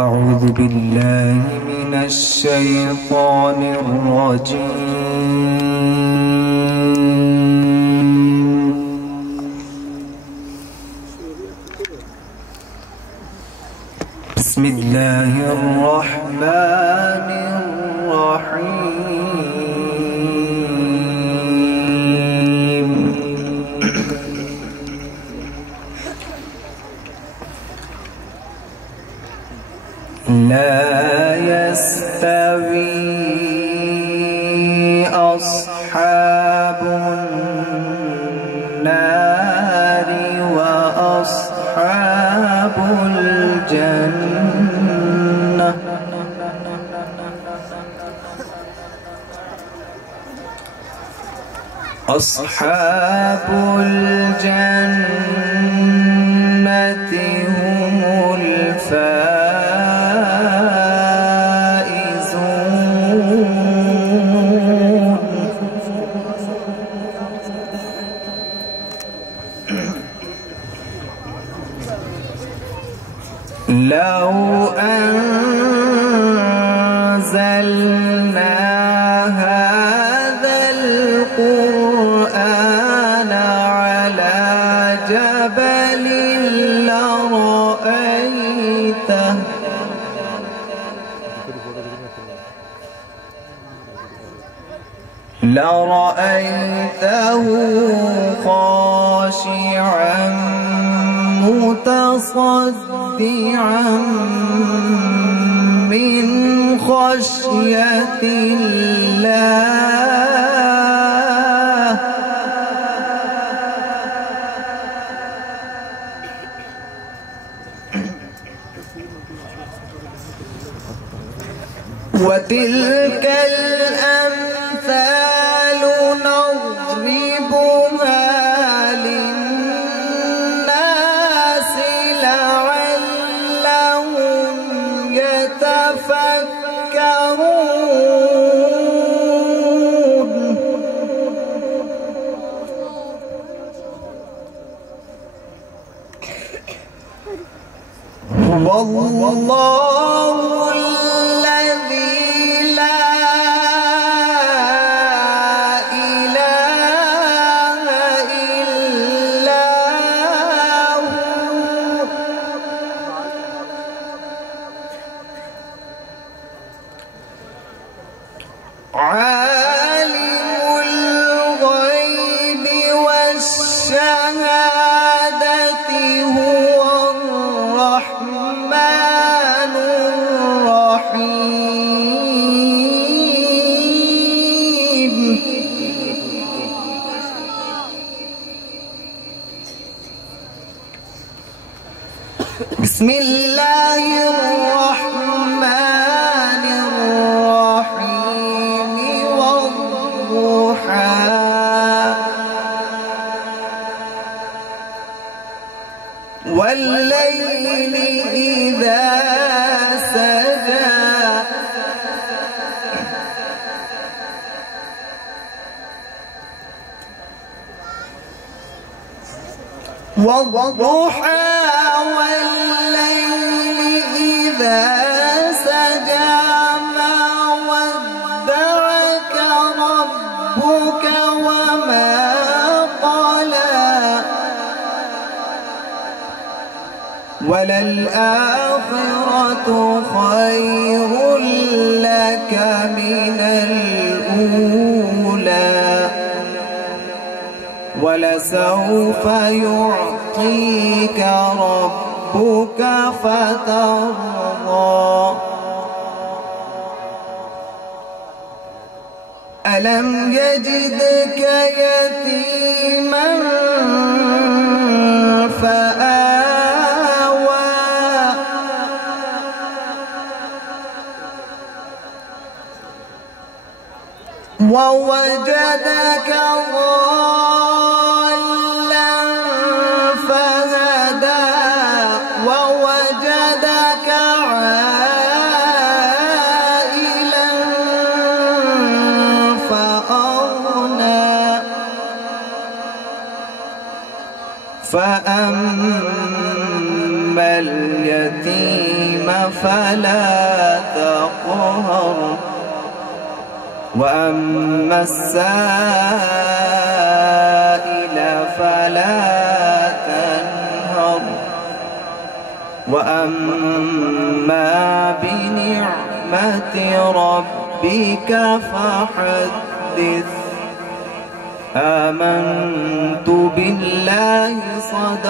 أعوذ بالله من الشيطان الرجيم. بسم الله الرحمن الرحيم. لا يستوي أصحاب النار وأصحاب الجنة أصحاب الجنة هم الفائزون. لو أنزلنا هذا القرآن على جبل لرأيته خاشعا متصدعا من خشية الله. وتلك الأمثال نضربها للناس لعلهم يتفكرون. والله الذي لا إله إلا هو عالم الغيب والشهادة هو الرحمن الرحيم. بسم الله الرحمن الرحيم. والضحى والليل إذا سجى والضحى والليل إذا سجى ما ودعك ربك وما قلى وللآخرة خير لك من الأولى ولسوف يعطيك ربك فترضى. ألم يجدك يتيما فآوى ووجدك ضالا فهدى ووجدك عائلا فأغنى فأما اليتيم فلا تقهر وأما السائل فلا تنهر وأما بنعمة ربك فحدث. آمنت بالله صدق